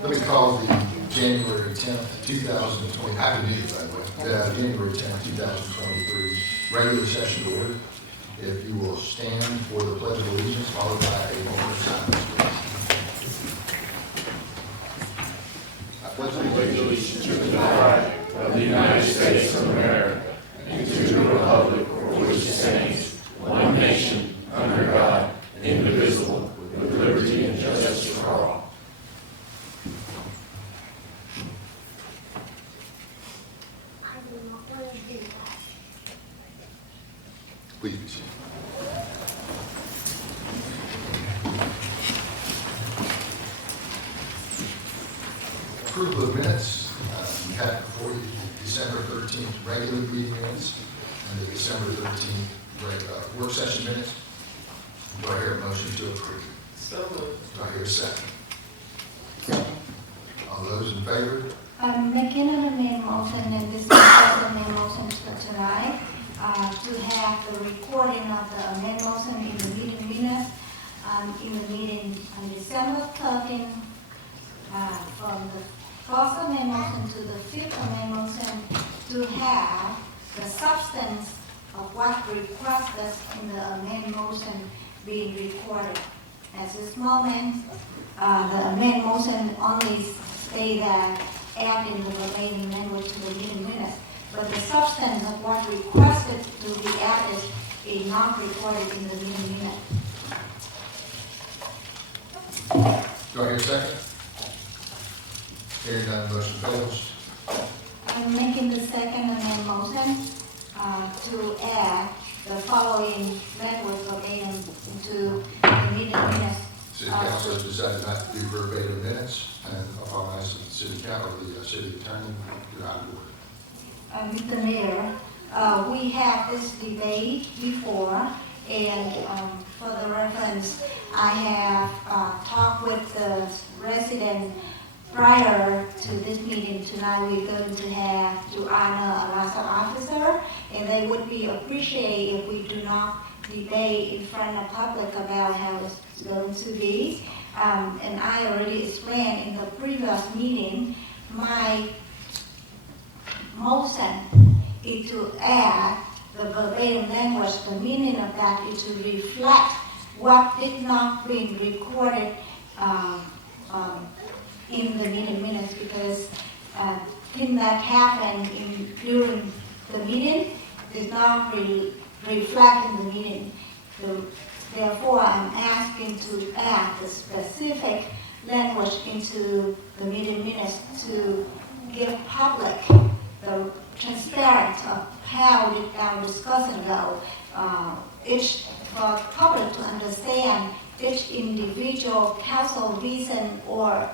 Let me call the January 10th, 2020, happy New Year, by the way, January 10th, 2023, regular session to order. If you will stand for the Pledge of Allegiance, followed by a moment of silence, please. I pledge allegiance to the flag of the United States of America and to the republic for which it stands, one nation, under God, indivisible, with liberty and justice for all. Please be seated. Approval of minutes. You have before you the December 13th regular meeting minutes and the December 13th work session minutes. Do I hear a motion to approve? So moved. Do I hear a second? All those in favor? I'm making an amendment motion, and this is also an amendment motion for tonight, to have the recording of the amendment motion in the meeting minutes, in the meeting on December 13th, from the first amendment motion to the fifth amendment motion, to have the substance of what requested in the amendment motion being recorded. At this moment, the amendment motion only say that adding the verbatim language to the meeting minutes, but the substance of what requested to be added is not recorded in the meeting minutes. Do I hear a second? Hearing none, motion fails. I'm making the second amendment motion to add the following language verbatim into the meeting minutes. City Council has decided not to do verbatim minutes, and I'll ask the City Council, the City Attorney, to out of order. Mr. Mayor, we had this debate before, and for the reference, I have talked with the resident prior to this meeting. Tonight we're going to have to honor a Lassa officer, and they would be appreciated if we do not debate in front of public about how it's going to be. And I already explained in the previous meeting, my motion is to add the verbatim language. The meaning of that is to reflect what did not being recorded in the meeting minutes, because things that happened during the meeting did not reflect in the meeting. Therefore, I'm asking to add the specific language into the meeting minutes to give public the transparent of how did our discussion go. For public to understand each individual council reason or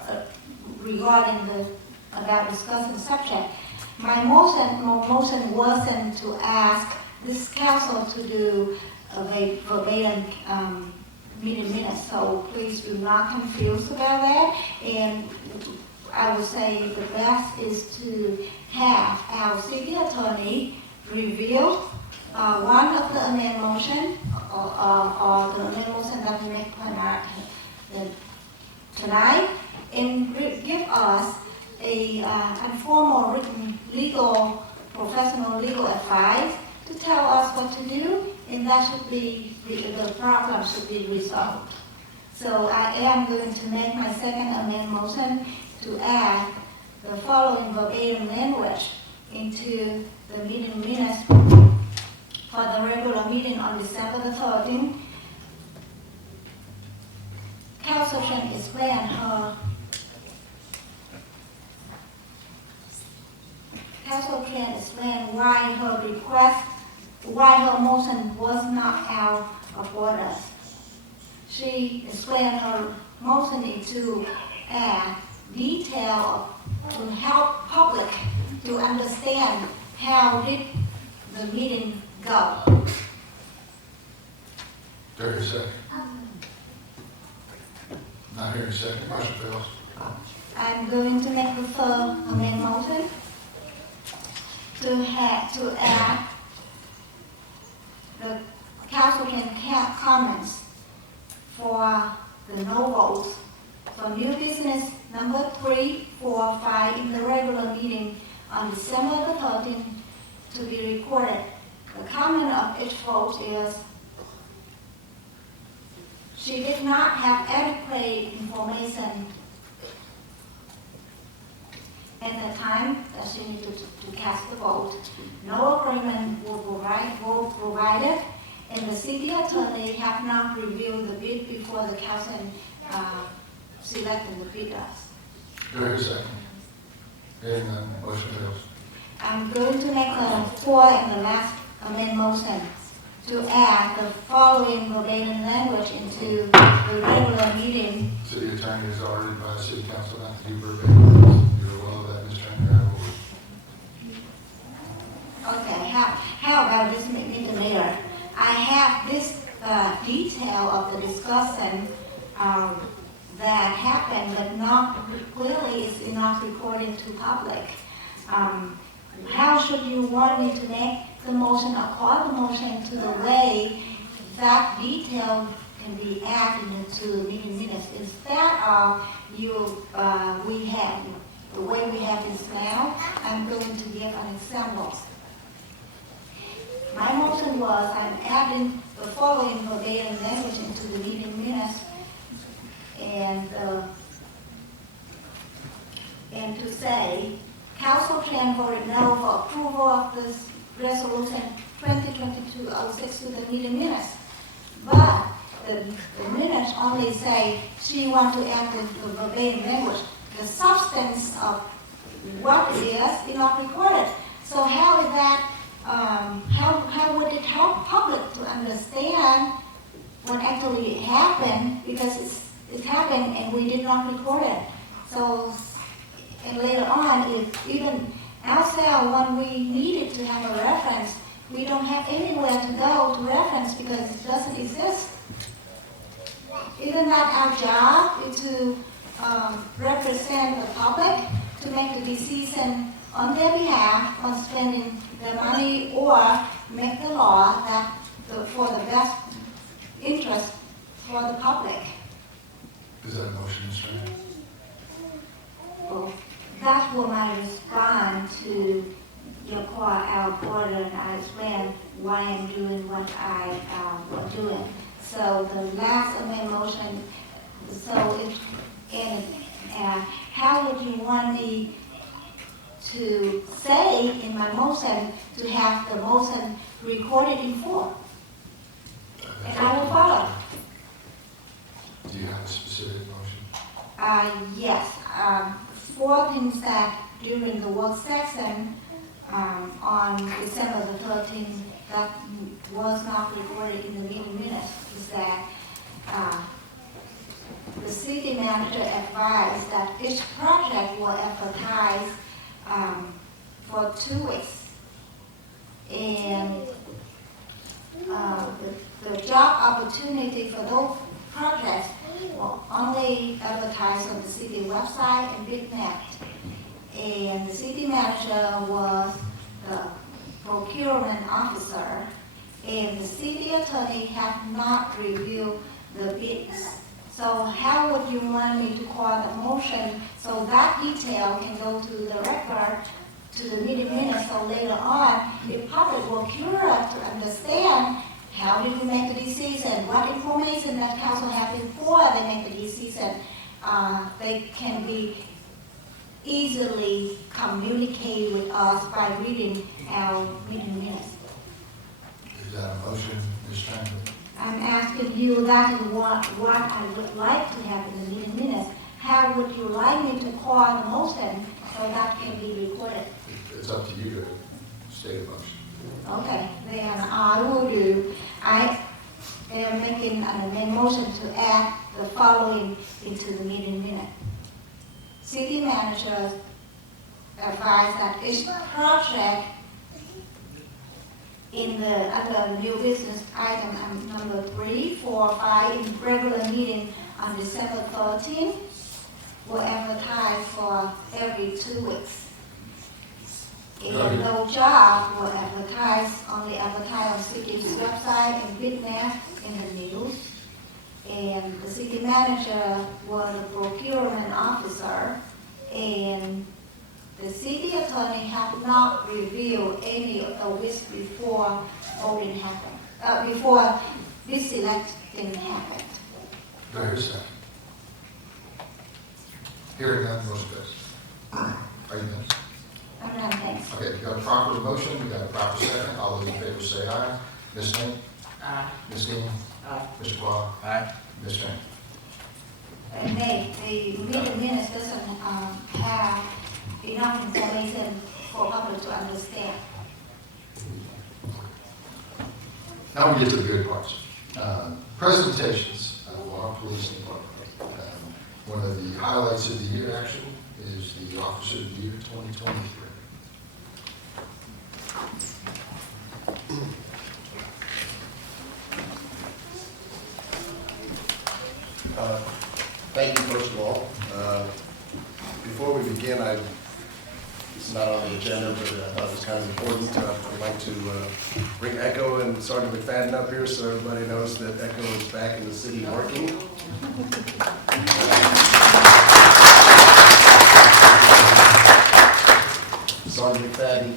regarding about discussing subject. My motion wasn't to ask this council to do a verbatim meeting minutes, so please do not confuse about that. And I would say the best is to have our city attorney review one of the amendment motion or the amendment motion that we make tonight, and give us a informal written professional legal advice to tell us what to do, and that should be, the problem should be resolved. So I am going to make my second amendment motion to add the following verbatim language into the meeting minutes for the regular meeting on December the 13th. Council can explain her. Council can explain why her request, why her motion was not out of order. She explained her motion to add detail to help public to understand how did the meeting go. Do I hear a second? Not hearing a second, motion fails. I'm going to make the third amendment motion to add the council can have comments for the no votes for new business number 3, 4, 5 in the regular meeting on December the 13th to be recorded. The comment of each vote is, she did not have adequate information at the time that she needed to cast the vote. No agreement was provided, and the city attorney have not reviewed the bid before the council selected the bidders. Do I hear a second? Hearing none, motion fails. I'm going to make a fourth and the last amendment motion to add the following verbatim language into the regular meeting. City attorney has already advised city council not to do verbatim. You're well of that, Mr. Attorney. Okay, how about this, Mr. Mayor? I have this detail of the discussion that happened, but not clearly is not recorded to public. How should you want me to make the motion or call the motion to the way that detail can be added into meeting minutes? Instead of we have the way we have this now, I'm going to give an example. My motion was I'm adding the following verbatim language into the meeting minutes, and to say, Council can vote no for approval of this resolution 2022-06 to the meeting minutes. But the minutes only say she wants to add the verbatim language. The substance of what it is not recorded. So how is that? How would it help public to understand what actually happened? Because it happened and we did not record it. So, and later on, if even ourselves, when we needed to have a reference, we don't have anywhere to go to reference because it doesn't exist. Isn't that our job is to represent the public, to make the decision on their behalf on spending their money or make the law that for the best interest for the public? Is that a motion, Mr. Attorney? Well, that was my response to your call out order, and I explained why I'm doing what I was doing. So the last amendment motion, so how would you want me to say in my motion to have the motion recorded in full? And I will follow. Do you have a specific motion? Yes. 4 things that during the work session on December the 13th that was not recorded in the meeting minutes is that the city manager advised that each project will advertise for 2 weeks. And the job opportunity for those projects will only advertise on the city website and BitNet. And the city manager was the procurement officer, and the city attorney have not reviewed the bids. So how would you want me to call the motion so that detail can go to the record, to the meeting minutes, so later on, the public will curious to understand how did we make the decision, what information that council have before they make the decision. They can be easily communicate with us by reading our meeting minutes. Is that a motion, Ms. Chandler? I'm asking you, that is what I would like to have in the meeting minutes. How would you like me to call the motion so that can be recorded? It's up to you to state a motion. Okay, then I will do. I am making an amendment motion to add the following into the meeting minute. City manager advised that each project in the under new business item number 3, 4, 5 in regular meeting on December 13th will advertise for every 2 weeks. And no job will only advertise on city's website and BitNet in the news. and the city manager was a procurement officer, and the city attorney had not reviewed any of the list before voting happened, before this election happened. Do I hear a second? Hearing none, motion passes. Are you done? I'm done, thanks. Okay, we got a proper motion, we got a proper second. All those in favor say aye. Ms. Lane? Aye. Ms. Dean? Aye. Mr. Qual? Aye. Ms. Tran? And the meeting minutes doesn't have enough information for public to understand. Now we get to the good parts. Presentations of our police department. One of the highlights of the year, actually, is the Officer of the Year 2023. Thank you, first of all. Before we begin, it's not on the agenda, but I thought it was kind of important. I'd like to bring Echo and Sergeant McFadden up here so everybody knows that Echo is back in the city working. Sergeant McFadden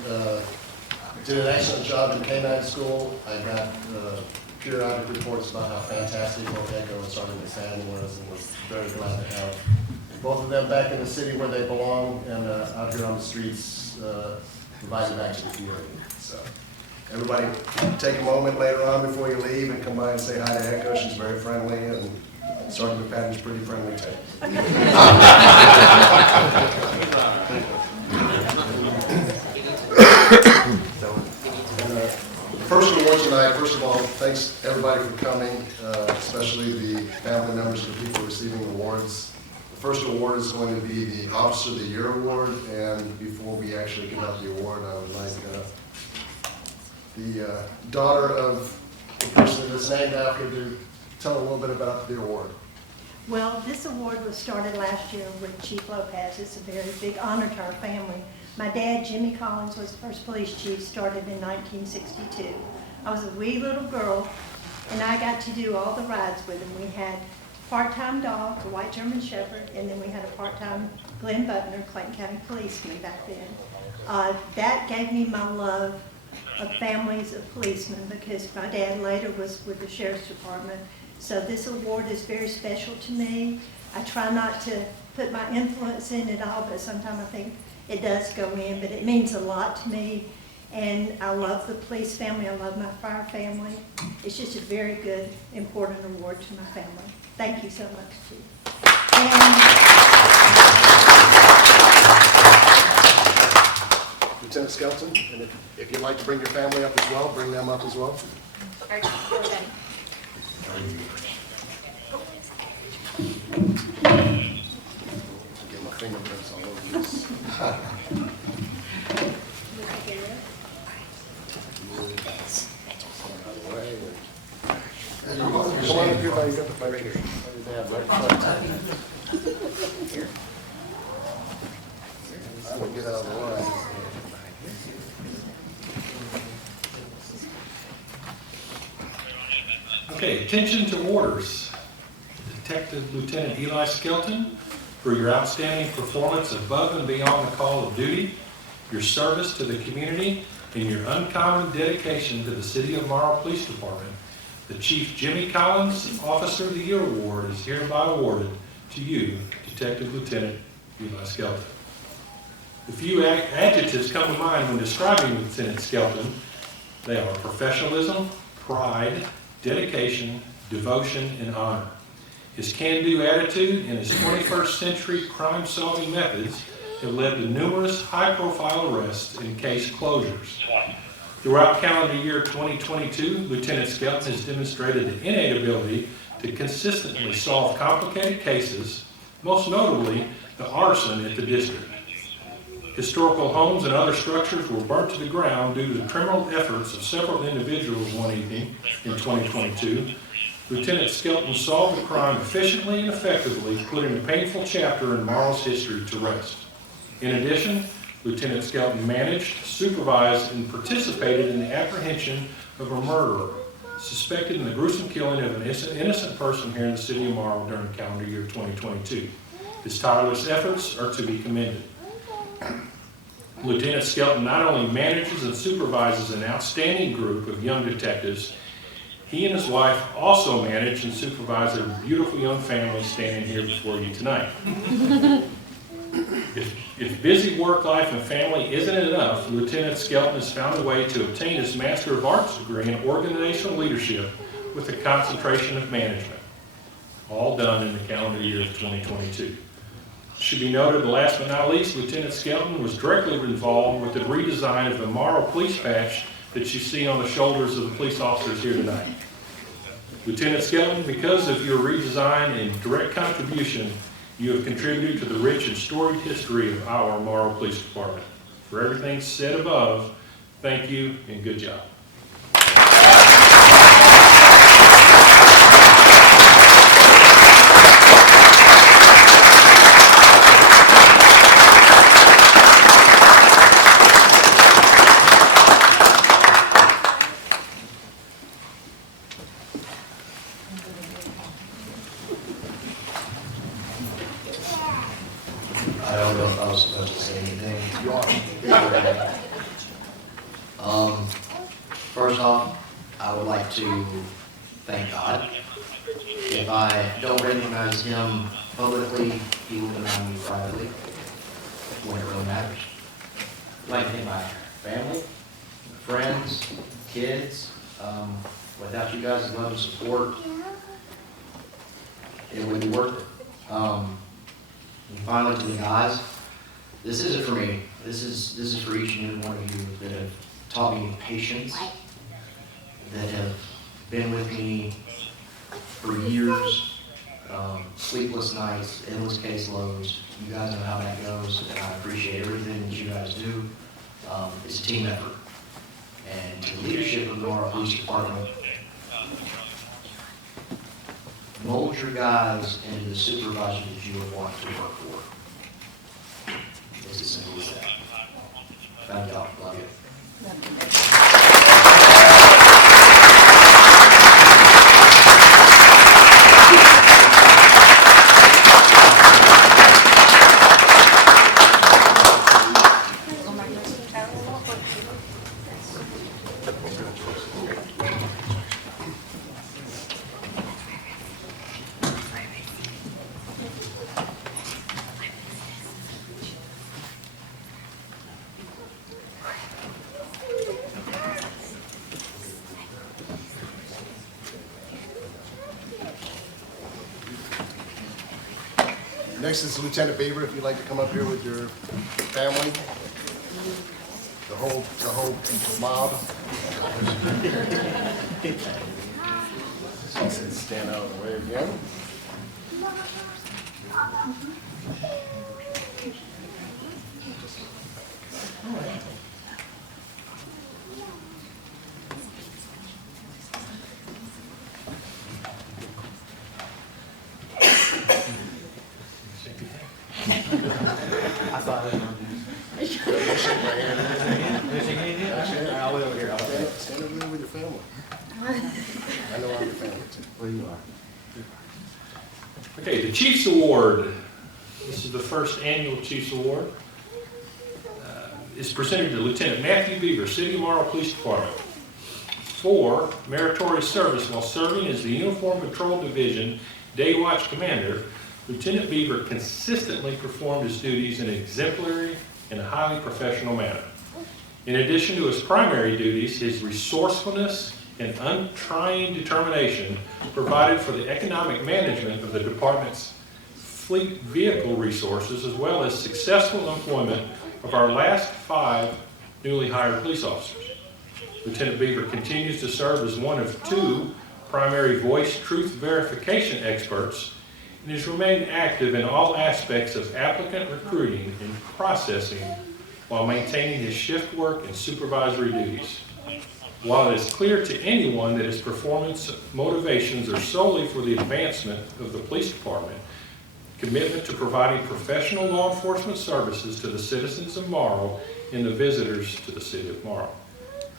did an excellent job in K-9 school. I got periodic reports about how fantastic both Echo and Sergeant McFadden was, and was very glad to have both of them back in the city where they belong and out here on the streets, providing back to the community. So, everybody, take a moment later on before you leave and come by and say hi to Echo. She's very friendly, and Sergeant McFadden's pretty friendly too. First award tonight, first of all, thanks everybody for coming, especially the family members of the people receiving awards. The first award is going to be the Officer of the Year Award, and before we actually give out the award, I would like the daughter of the person that's named after to tell a little bit about the award. Well, this award was started last year with Chief Lopez. It's a very big honor to our family. My dad, Jimmy Collins, was the first police chief, started in 1962. I was a wee little girl, and I got to do all the rides with him. We had a part-time dog, a white German Shepherd, and then we had a part-time Glenn Butner, Clayton County policeman back then. That gave me my love of families of policemen, because my dad later was with the Sheriff's Department. So this award is very special to me. I try not to put my influence in it all, but sometimes I think it does go in, but it means a lot to me. And I love the police family, I love my fire family. It's just a very good, important award to my family. Thank you so much, Chief. Lieutenant Skelton, and if you'd like to bring your family up as well, bring them up as well. Get my fingerprints all over this. And you're both Come on, receiving- everybody, you got the flag right here. Dad, right in front. Here. I will get out of the way. Okay, attention to orders. Detective Lieutenant Eli Skelton, for your outstanding performance above and beyond the call of duty, your service to the community, and your uncommon dedication to the City of Morrow Police Department, the Chief Jimmy Collins Officer of the Year Award is hereby awarded to you, Detective Lieutenant Eli Skelton. A few adjectives come to mind when describing Lieutenant Skelton. They are professionalism, pride, dedication, devotion, and honor. His can-do attitude and his 21st century crime-solving methods have led to numerous high-profile arrests and case closures. Throughout calendar year 2022, Lieutenant Skelton has demonstrated the innate ability to consistently solve complicated cases, most notably the arson at the district. Historical homes and other structures were burnt to the ground due to the criminal efforts of several individuals one evening in 2022. Lieutenant Skelton solved the crime efficiently and effectively, putting a painful chapter in Morrow's history to rest. In addition, Lieutenant Skelton managed, supervised, and participated in the apprehension of a murderer, suspected in the gruesome killing of an innocent person here in the city of Morrow during calendar year 2022. His tireless efforts are to be commended. Lieutenant Skelton not only manages and supervises an outstanding group of young detectives, he and his wife also manage and supervise a beautiful young family standing here before you tonight. If busy work life and family isn't enough, Lieutenant Skelton has found a way to obtain his Master of Arts degree in organizational leadership with a concentration of management, all done in the calendar year of 2022. It should be noted, last but not least, Lieutenant Skelton was directly involved with the redesign of the Morrow police patch that you see on the shoulders of the police officers here tonight. Lieutenant Skelton, because of your redesign and direct contribution, you have contributed to the rich and storied history of our Morrow Police Department. For everything said above, thank you and good job. I don't know if I was supposed to say anything. You are. First off, I would like to thank God. If I don't recognize him publicly, he will deny me privately when it really matters. I'd like to thank my family, friends, kids. Without you guys' love and support, it wouldn't be worth it. And finally, to the guys, this isn't for me. This is for each and every one of you that have taught me patience, that have been with me for years, sleepless nights, endless caseloads. You guys know how that goes, and I appreciate everything that you guys do. It's a team effort. And to the leadership of the Morrow Police Department, mold your guys into the supervisor that you would want to work for. It's as simple as that. Thank y'all. Love you. Next is Lieutenant Beaver, if you'd like to come up here with your family, the whole mob. Stand out of the way again. Stand over there with your family. I know I'm your family too. Where you are. Okay, the Chiefs Award. This is the first annual Chiefs Award. It's presented to Lieutenant Matthew Beaver, City of Morrow Police Department, for meritorious service while serving as the Uniform Patrol Division Day Watch Commander. Lieutenant Beaver consistently performed his duties in an exemplary and highly professional manner. In addition to his primary duties, his resourcefulness and untrying determination provided for the economic management of the department's fleet vehicle resources, as well as successful employment of our last 5 newly hired police officers. Lieutenant Beaver continues to serve as one of 2 primary voice truth verification experts and has remained active in all aspects of applicant recruiting and processing while maintaining his shift work and supervisory duties. While it is clear to anyone that his performance motivations are solely for the advancement of the police department, commitment to providing professional law enforcement services to the citizens of Morrow and the visitors to the city of Morrow.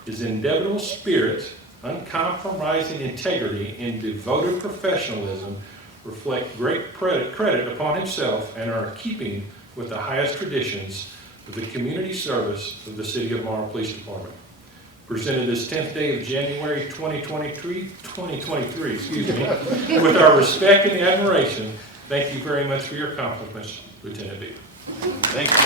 His indelible spirit uncompromising integrity, and devoted professionalism reflect great credit upon himself and are in keeping with the highest traditions of the community service of the City of Morrow Police Department. Presented this 10th day of January 2023, with our respect and admiration, thank you very much for your accomplishments, Lieutenant Beaver. Thank you.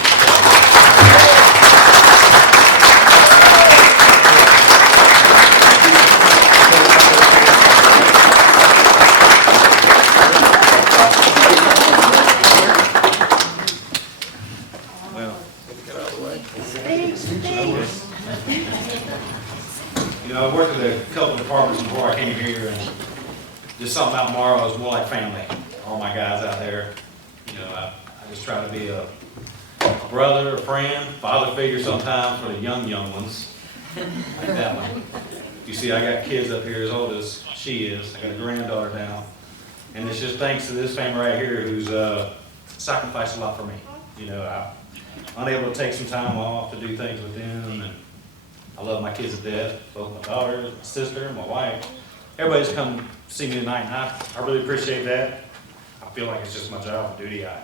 You know, I worked at a couple of departments before I came here, and just something about Morrow is more like family. All my guys out there, you know, I just try to be a brother, a friend, father figure sometimes for the young ones, like that one. You see, I got kids up here as old as she is. I got a granddaughter now, and it's just thanks to this family right here who's sacrificed a lot for me. You know, I'm unable to take some time off to do things with them, and I love my kids to death, both my daughters, my sister, my wife. Everybody's come see me tonight, and I really appreciate that. I feel like it's just my job and duty. I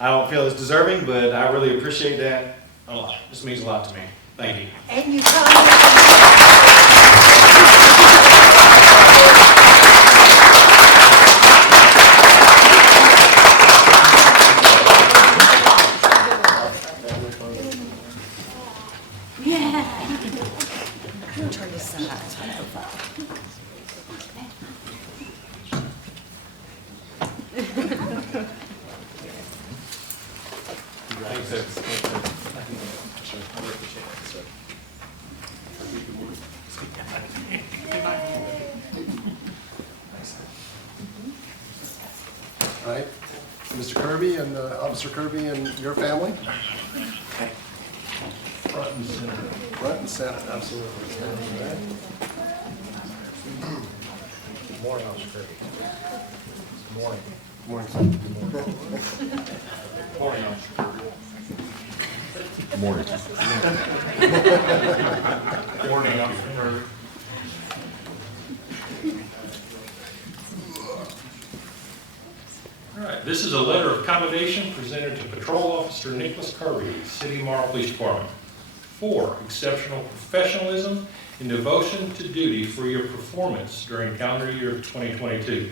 don't feel it's deserving, but I really appreciate that a lot. This means a lot to me. Thank you. And you Turn this side. All right, Mr. Kirby and Officer Kirby and your family? Front and center. Front and center, absolutely. All right. Good morning, Officer Kirby. Good morning. Good morning, sir. Morning, Officer Kirby. Good morning. Morning, Officer Kirby. All right, this is a letter of commendation presented to Patrol Officer Nicholas Kirby, City of Morrow Police Department, for exceptional professionalism and devotion to duty for your performance during calendar year 2022.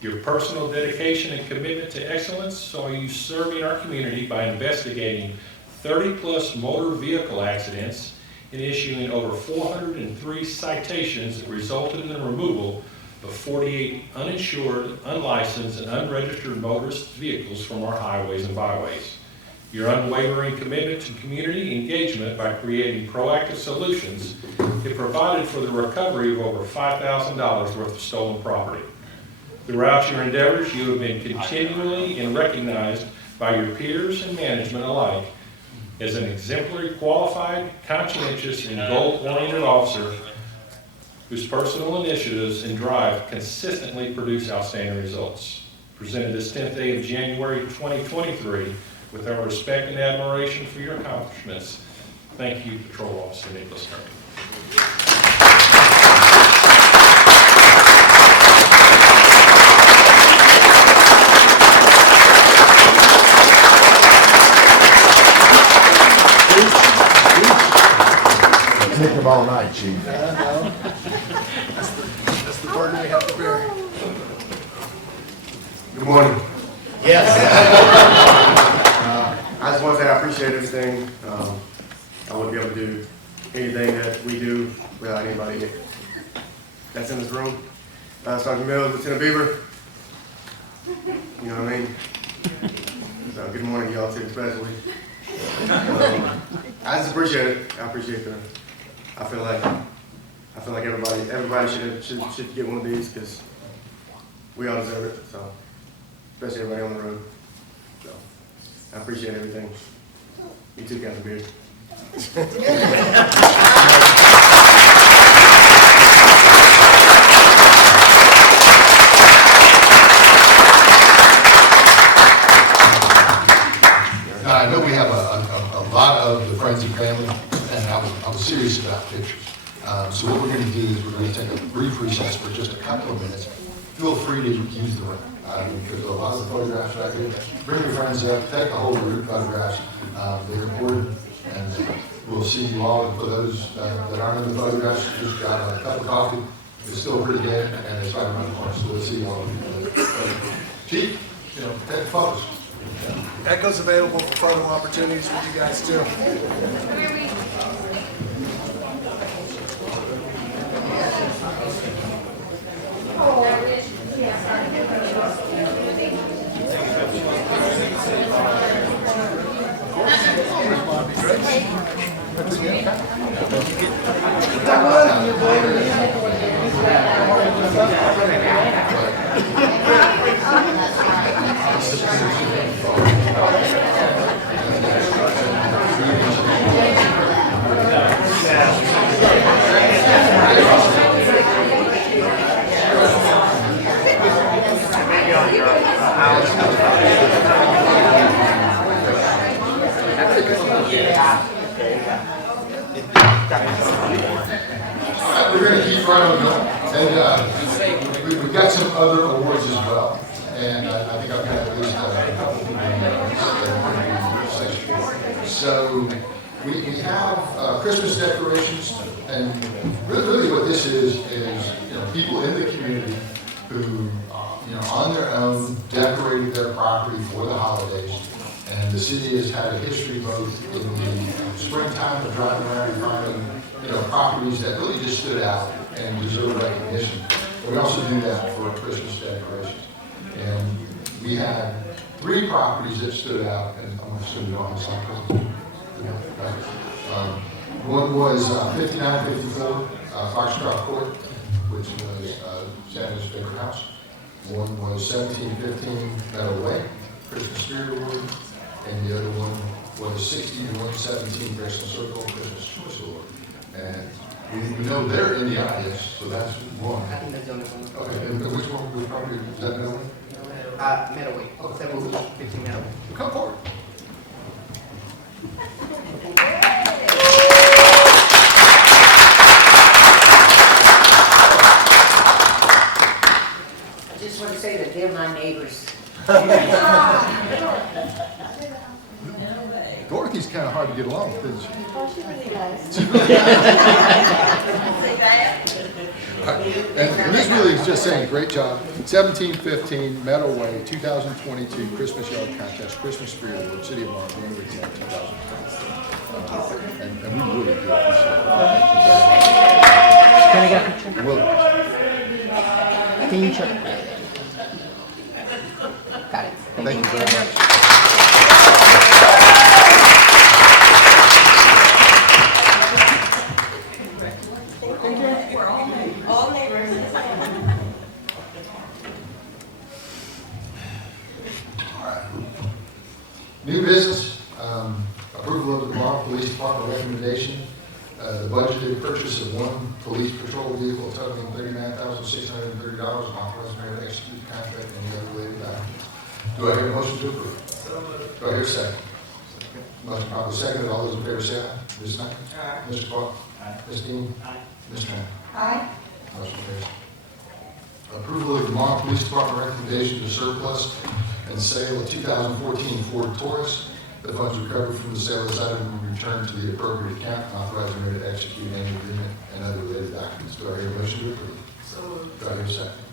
Your personal dedication and commitment to excellence saw you serving our community by investigating 30-plus motor vehicle accidents and issuing over 403 citations that resulted in the removal of 48 uninsured, unlicensed, and unregistered motorist vehicles from our highways and byways. Your unwavering commitment to community engagement by creating proactive solutions have provided for the recovery of over $5,000 worth of stolen property. Throughout your endeavors, you have been continually and recognized by your peers and management alike as an exemplary, qualified, conscientious, and goal-oriented officer whose personal initiatives and drive consistently produce outstanding results. Presented this 10th day of January 2023 with our respect and admiration for your accomplishments. Thank you, Patrol Officer Nicholas Kirby. Take them all night, Chief. That's the burden we have to bear. Good morning. Yes. I just want to say I appreciate everything. I wouldn't be able to do anything that we do without anybody that's in this room. Sergeant Mills, Lieutenant Beaver. You know what I mean? So good morning, y'all too, especially. I just appreciate it. I appreciate the. I feel like everybody should get one of these because we all deserve it. So, especially everybody on the road. So, I appreciate everything. You too, Captain Beard. Now, I know we have a lot of the friends and family, and I was serious about pictures. So what we're going to do is we're going to take a brief recess for just a couple of minutes. Feel free to use the room, because a lot of the photographs right here, bring your friends up, take a whole group of photographs. They're important, and we'll see you all. For those that aren't in the photographs, just got a cup of coffee. It's still pretty good, and it's right around the corner, so we'll see you all. Chief, take the photos. Echo's available for photo opportunities with you guys too. We're going to keep right on going. And we've got some other awards as well. And I think I've got at least a couple people in the section. So we have Christmas decorations. And really what this is people in the community who, on their own decorated their property for the holidays. And the city has had a history both in the springtime of driving around and finding, properties that really just stood out and deserve recognition. But we also do that for Christmas decorations. And we had 3 properties that stood out, and I'm assuming you don't have some Christmas. One was 5954 Foxtrot Court, which was Santa's favorite house. One was 1715 Meadow Way, Christmas Spirit Award. And the other one was 6117 Grayson Circle, Christmas Choice Award. And we know they're in the audience, so that's one. I think that's the only one. Okay, and which one, which property, is that Meadow Way? Meadoway. 1715 Meadoway. Come forward. I just want to say that they're my neighbors. Dorothy's kind of hard to get along with, isn't she? Oh, she really does. And this really is just saying, great job. 1715 Meadow Way, 2022 Christmas Yard Contest, Christmas Spirit Award, City of Morrow, January 10th, 2020. And we really do appreciate it. Can I get a picture? Will. Can you check? Got it. Thank you very much. All neighbors. New business, approval of the Morrow Police Department recommendation, the budgeted purchase of 1 police patrol vehicle totaling $39,630 and authorizing mayor to execute the contract and the other related documents. Do I hear a motion to approve? Do I hear a second? Motion probably seconded. All those in favor say aye. Ms. Knight? Aye. Mr. Clark? Aye. Ms. Dean? Aye. Ms. Tran? Aye. Motion carries. Approval of the Morrow Police Department recommendation to surplus and sale of 2014 Ford Taurus. The funds recovered from the sale of this item will be returned to the appropriate account and authorizing mayor to execute any agreement and other related documents. Do I hear a motion to approve? So moved. Do I hear a second?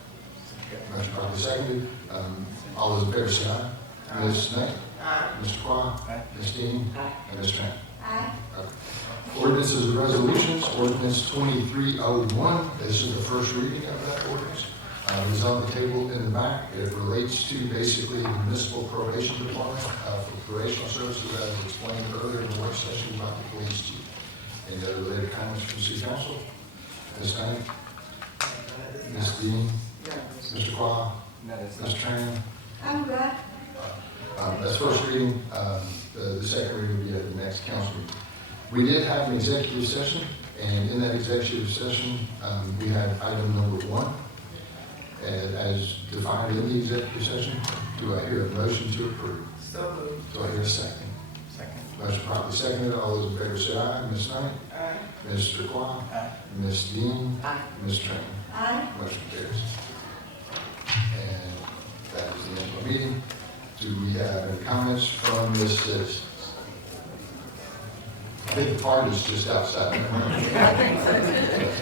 Motion probably seconded. All those in favor say aye. Ms. Knight? Aye. Mr. Quan? Aye. Ms. Dean? Aye. And Ms. Tran? Aye. Ordinances and resolutions, ordinance 2301, this is the first reading of that ordinance. It's on the table in the back. It relates to basically the municipal probation department for probation services as explained earlier in the work session about the police chief. Any other related comments from City Council? Ms. Knight? Ms. Dean? Mr. Qua? Ms. Tran? I'm good. That's first reading. The second reading will be at the next council meeting. We did have an executive session, and in that executive session, we had item number 1. And as defined in the executive session, do I hear a motion to approve? So moved. Do I hear a second? Second. Motion properly seconded. All those in favor say aye. Ms. Knight? Aye. Mr. Kwan? Aye. Ms. Dean? Aye. Ms. Train? Aye. Motion carries. And that is the end of the meeting. Do we have any comments from the citizens? I think the party is just outside.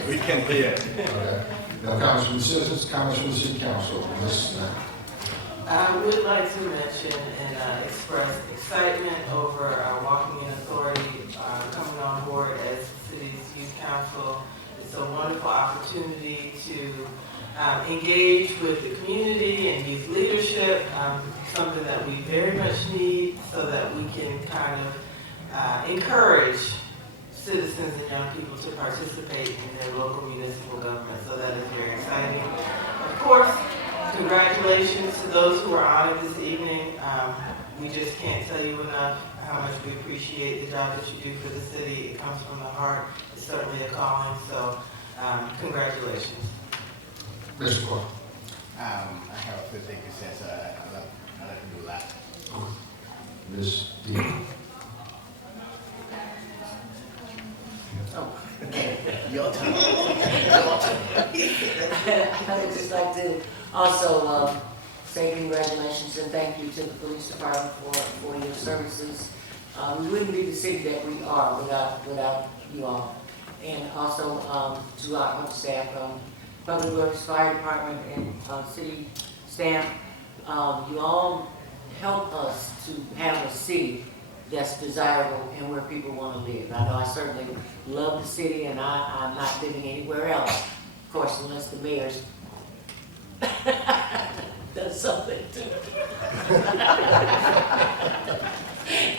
We can be it. Okay. No comments from the citizens, comments from the city council. Ms. Knight? I would like to mention and express excitement over our walking in authority coming on board as the city's youth council. It's a wonderful opportunity to engage with the community and youth leadership, something that we very much need so that we can kind of encourage citizens and young people to participate in their local municipal government. So that is very exciting. Of course, congratulations to those who are honored this evening. We just can't tell you enough how much we appreciate the job that you do for the city. It comes from the heart. It's certainly a calling, so congratulations. Mr. Kwan? I have a 50 since I like to do a lot. Ms. Dean? Your turn. I would just like to also say congratulations and thank you to the police department for your services. We wouldn't be the city that we are without you all. And also to our staff, Public Works, Fire Department, and city staff, you all help us to have a city that's desirable and where people want to live. I know I certainly love the city, and I'm not living anywhere else, of course, unless the mayor's does something to it.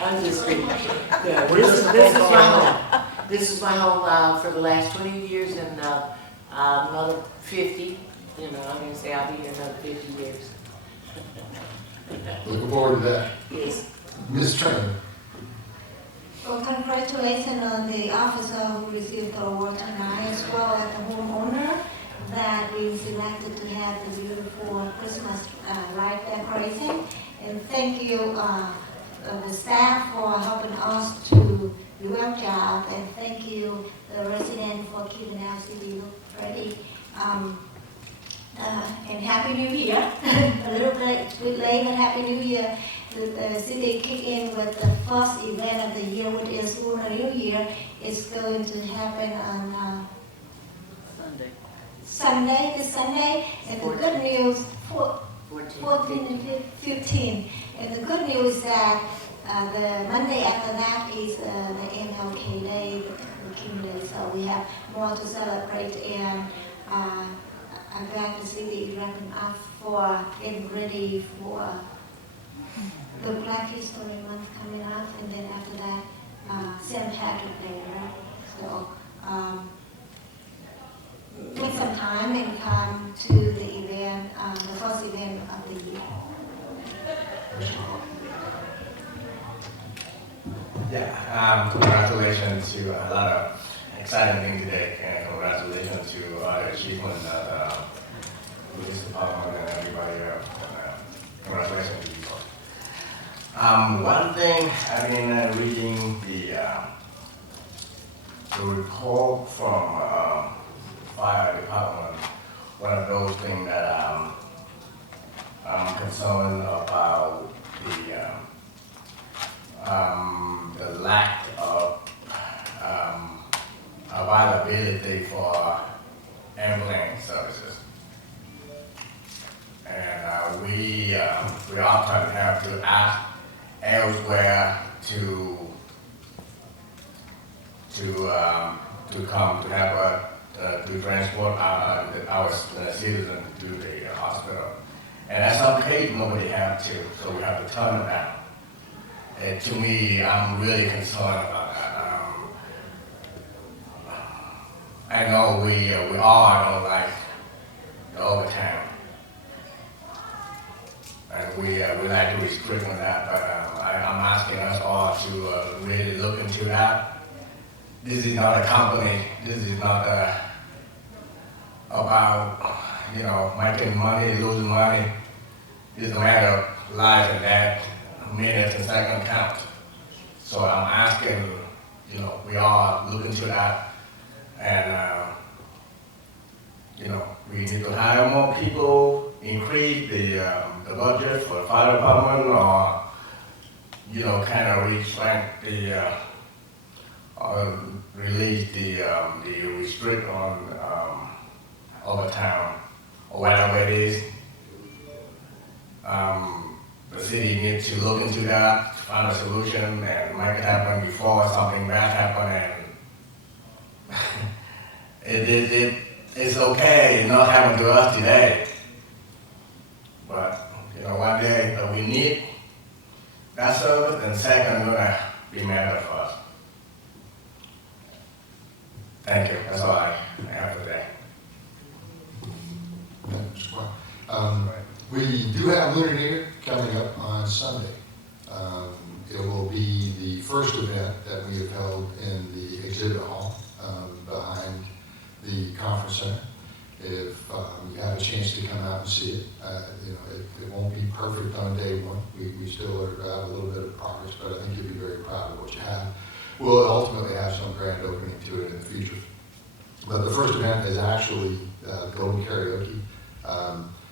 I'm just kidding. Yeah, this is my home. This is my home for the last 20 years and another 50. You know, I'm going to say I'll be here another 50 years. Looking forward to that. Yes. Ms. Train? Well, congratulations on the officer who received the award tonight, as well as the homeowner that we selected to have the beautiful Christmas light decoration. And thank you, the staff, for helping us to do our job. And thank you, the residents, for keeping our city look pretty. And Happy New Year. A little bit late, but Happy New Year. The city kicked in with the first event of the year, which is Lunar New Year. It's going to happen on this Sunday. And the good news, 14 and 15. And the good news is that the Monday after that is the MLK Day, the King Day. So we have more to celebrate. And I'm glad to see the wrapping up for getting ready for the Black History Month coming up, and then after that, St. Patrick's Day, right? So, take some time and come to the event, the first event of the year. Yeah, congratulations to a lot of exciting things today, and congratulations to all the achievements that the police department and everybody else. Congratulations to you. One thing I've been reading the report from fire department. One of those things that I'm concerned about the lack of availability for ambulance services. And we often have to ask elsewhere to come to help us to transport our citizens to the hospital. And at some case, nobody have to, so we have to turn it down. And to me, I'm really concerned about that. I know we all don't like the overtime. And we like to restrict on that, but I'm asking us all to really look into that. This is not a company. This is not about making money, losing money. It's a matter of life and death, minutes and seconds count. So I'm asking, we all look into that, and, we need to hire more people, increase the budget for the fire department, or, kind of release the restrict on overtime, or whatever it is. The city needs to look into that, find a solution, and make it happen before something bad happens. And it's okay, it's not happening to us today. But, one day we need that service, and second, gonna be matter for us. Thank you, that's all I have today. We do have Lunar New Year coming up on Sunday. It will be the first event that we have held in the exhibit hall behind the conference center. If you have a chance to come out and see it, it won't be perfect on day one. We still have a little bit of progress, but I think you'll be very proud of what you have. We'll ultimately have some grand opening to it in the future. But the first event is actually Golden Karaoke,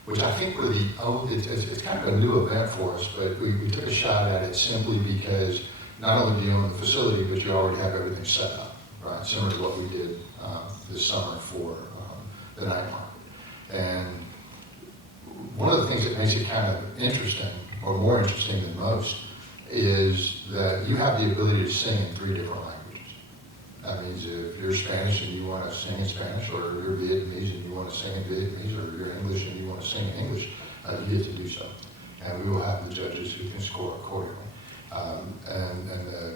which I think it's kind of a new event for us, but we took a shot at it simply because not only do you own the facility, but you already have everything set up, right? Similar to what we did this summer for the night market. And one of the things that makes it kind of interesting, or more interesting than most, is that you have the ability to sing in 3 different languages. That means if you're Spanish and you want to sing in Spanish, or you're Vietnamese and you want to sing in Vietnamese, or you're English and you want to sing in English, you get to do so. And we will have the judges who can score accordingly. And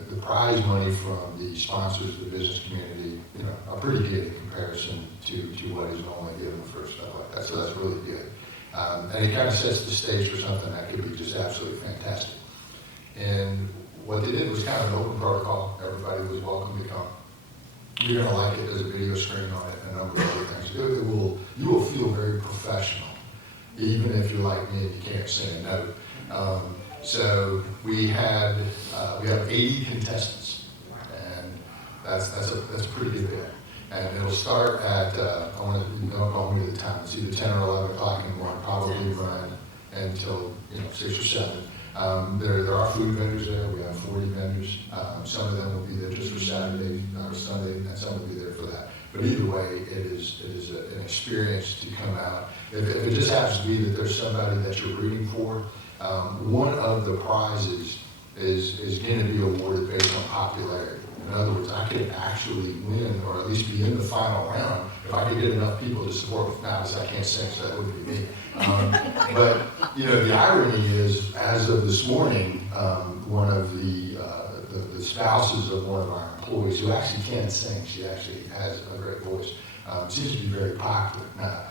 the prize money from the sponsors, the business community, are pretty good in comparison to what is normally given for stuff like that. So that's really good. And it kind of sets the stage for something that could be just absolutely fantastic. And what they did was kind of an open protocol. Everybody was welcome to come. You're going to like it. There's a video screen on it and a number of other things. You will feel very professional, even if you're like me and you can't sing a note. So we have 80 contestants, and that's a pretty good bit. And it'll start at don't me the time. It's either 10 or 11 o'clock in the morning. Probably run until 6 or 7. There are food vendors there. We have 40 vendors. Some of them will be there just for Saturday or Sunday, and some will be there for that. But either way, it is an experience to come out. If it just happens to be that there's somebody that you're rooting for, one of the prizes is going to be awarded based on popularity. In other words, I could actually win, or at least be in the final round, if I could get enough people to support me. Now, I can't sing, so that wouldn't be me. But the irony is, as of this morning, one of the spouses of one of our employees, who actually can sing, she actually has a great voice, seems to be very popular. Now,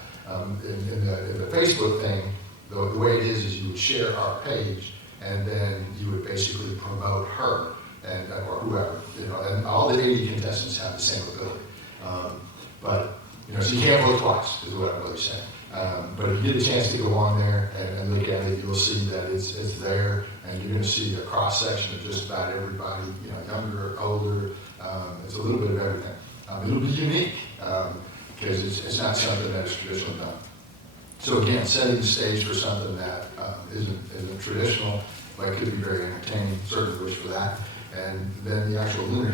in the Facebook thing, the way it is you would share our page, and then you would basically promote her or whoever, and all the 80 contestants have the same ability. So you can't vote twice, is what I'm really saying. But if you get a chance to go on there and look at it, you'll see that it's there, and you're going to see a cross section of just about everybody, younger, older. It's a little bit of everything. It'll be unique because it's not something that is traditionally done. So again, setting the stage for something that isn't traditional, but could be very entertaining. Certainly wish for that. And then the actual Lunar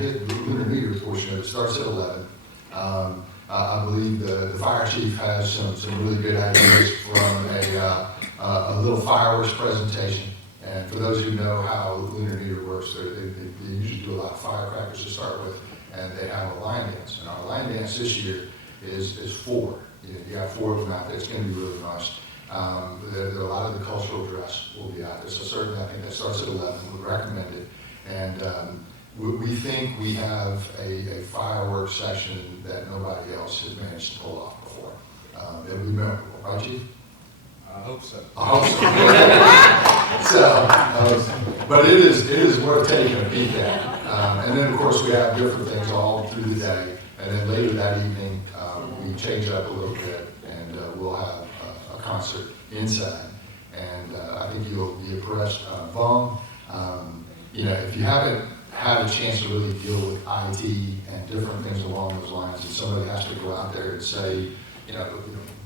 New Year portion of it starts at 11. I believe the fire chief has some really good ideas from a little fireworks presentation. And for those who know how Lunar New Year works, they usually do a lot of firecrackers to start with, and they have a line dance. And our line dance this year is 4. You got 4 of them out there. It's going to be really nice. A lot of the cultural dress will be out there. So certainly I think that starts at 11. We recommend it. And we think we have a fireworks session that nobody else has managed to pull off before. It'll be memorable, right, Chief? I hope so. I hope so. But it is worth taking a peek at. And then, of course, we have different things all through the day. And then later that evening, we change up a little bit, and we'll have a concert inside. And I think you'll be impressed. Vaughn, if you haven't had a chance to really deal with IT and different things along those lines, and somebody has to go out there and say,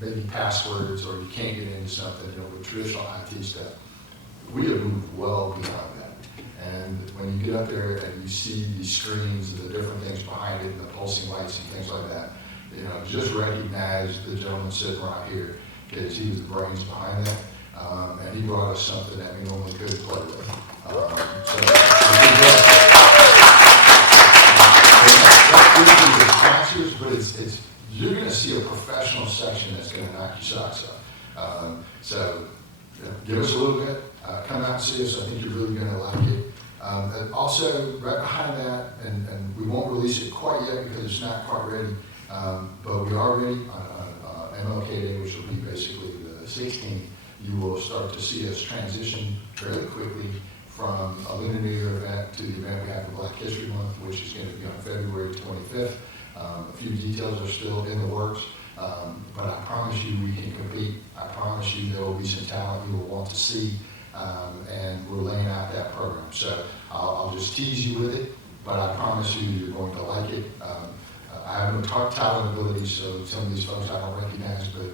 maybe passwords, or you can't get into something, with traditional IT stuff. We have moved well beyond that. And when you get up there and you see these screens and the different things behind it, and the pulsing lights and things like that, just recognize the gentleman sitting right here, because he was the brains behind that. And he brought us something that we normally couldn't play with. But you're going to see a professional section that's going to knock your socks off. Give us a little bit, come out and see us. I think you're really going to like it. And also, right behind that, and we won't release it quite yet because it's not quite ready, but we are ready on MLK Day, which will be basically the 16th. You will start to see us transition fairly quickly from a Lunar New Year event to the event we have in Black History Month, which is going to be on February 25th. A few details are still in the works, but I promise you we can compete. I promise you there will be some talent you will want to see, and we're laying out that program. So I'll just tease you with it, but I promise you you're going to like it. I have no talent ability, so some of these folks I don't recognize, but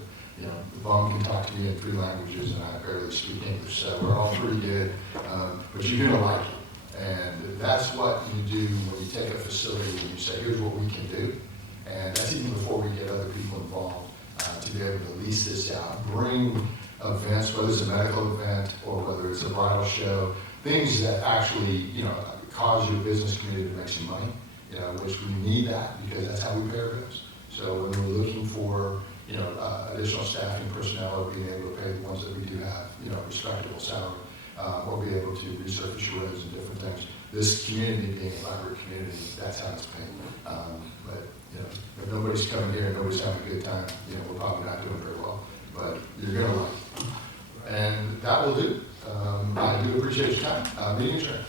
Vaughn can talk to me in 3 languages, and I barely speak English, so we're all pretty good. But you're going to like it, and that's what you do when you take a facility and you say, here's what we can do, and that's even before we get other people involved, to be able to lease this out, bring events, whether it's a medical event or whether it's a bridal show, things that actually, cause your business community to make some money, which we need that because that's how we pay our bills. So when we're looking for additional staffing personnel, or being able to pay the ones that we do have, respectable salary, or be able to resurface your roads and different things. This community being a vibrant community, that's how it's paid. But if nobody's coming here and nobody's having a good time, we're probably not doing very well. But you're gonna like it. And that will do. I do appreciate your time. Meeting adjourned.